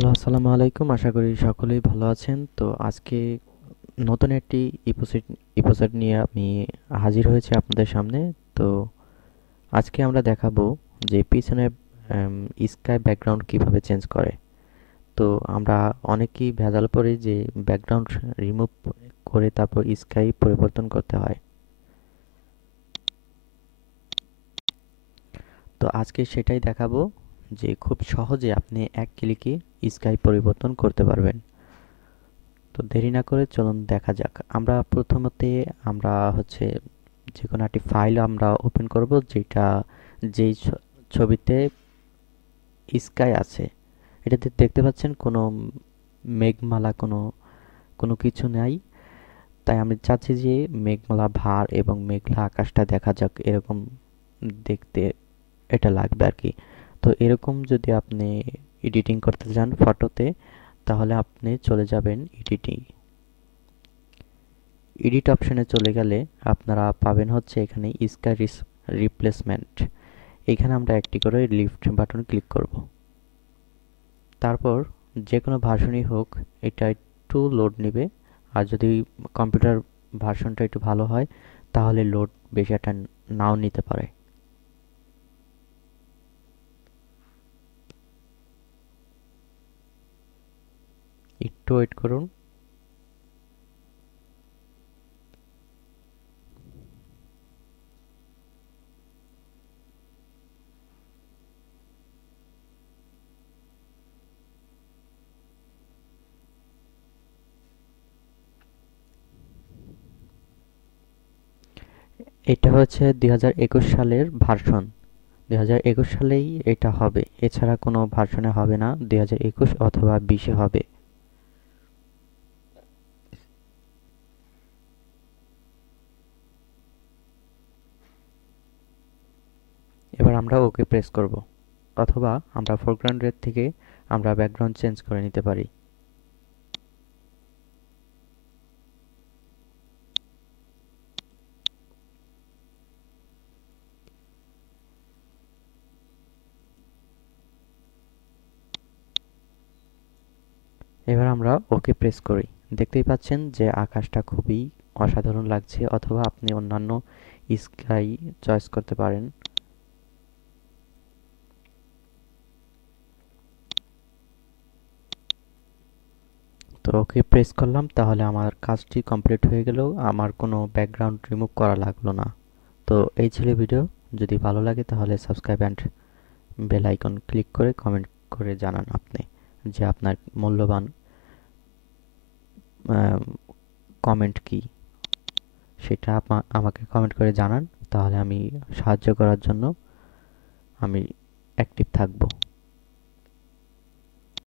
Hello, আসসালামু আলাইকুম। আশা করি সকলেই ভালো আছেন। তো আজকে নতুন একটি এপিসোড এপিসোড নিয়ে আমি হাজির হয়েছি আপনাদের সামনে। তো আজকে আমরা দেখাবো যে পিছনে স্কাই ব্যাকগ্রাউন্ড কিভাবে চেঞ্জ করে। তো আমরা অনেকেই ভেজাল পড়ি যে ব্যাকগ্রাউন্ড রিমুভ করে তারপর স্কাই পরিবর্তন করতে হয়। তো আজকে সেটাই দেখাবো যে খুব সহজে আপনি এক ক্লিকে স্কাই পরিবর্তন করতে পারবেন। তো দেরি না করে চলুন দেখা যাক। আমরা প্রথমতে আমরা হচ্ছে যে কোনো একটি ফাইল আমরা ওপেন করব যেটা যেই ছবিতে স্কাই আছে। এটাতে দেখতে পাচ্ছেন কোনো মেঘমালা কোনো কোনো কিছু নাই। তাই আমি চাচ্ছি যে মেঘমালা ভার এবং মেঘলা আকাশটা দেখা যাক এরকম দেখতে এটা লাগবে আর কি। তো এরকম যদি আপনি এডিটিং করতে চান ফটোতে, তাহলে আপনি চলে যাবেন এডিটিং। এডিট অপশনে চলে গেলে আপনারা পাবেন হচ্ছে এখানে স্কাই রিপ্লেসমেন্ট। এখানে আমরা একটি করে লিফট বাটন ক্লিক করব। তারপর যে কোনো ভার্সনই হোক এটা একটু লোড নেবে। আর যদি কম্পিউটার ভার্সনটা একটু ভালো হয় তাহলে লোড বেশি একটা নাও নিতে পারে। একটু ওয়েট করুন। এটা হচ্ছে 2021 সালের ভার্সন। 2021 সালেই এটা হবে, এছাড়া কোনো ভার্সনে হবে না। 2021 অথবা 20-এ হবে। এবার আমরা ওকে প্রেস করব, অথবা আমরা ফোরগ্রাউন্ডের থেকে আমরা ব্যাকগ্রাউন্ড চেঞ্জ করে নিতে পারি। এবার আমরা ওকে প্রেস করি। দেখতেই পাচ্ছেন যে আকাশটা খুবই অসাধারণ লাগছে, অথবা আপনি অন্যান্য স্কাই চয়েস করতে পারেন। তো ওকে প্রেস করলাম, তাহলে আমার কাজটি কমপ্লিট হয়ে গেল। আমার কোনো ব্যাকগ্রাউন্ড রিমুভ করা লাগলো না। তো এই ছিল ভিডিও। যদি ভালো লাগে তাহলে subscribe and bell icon click করে কমেন্ট করে জানান আপনি যে আপনার মূল্যবান কমেন্ট কি, সেটা আমাকে কমেন্ট করে জানান। তাহলে আমি সাহায্য করার জন্য আমি অ্যাক্টিভ থাকবো।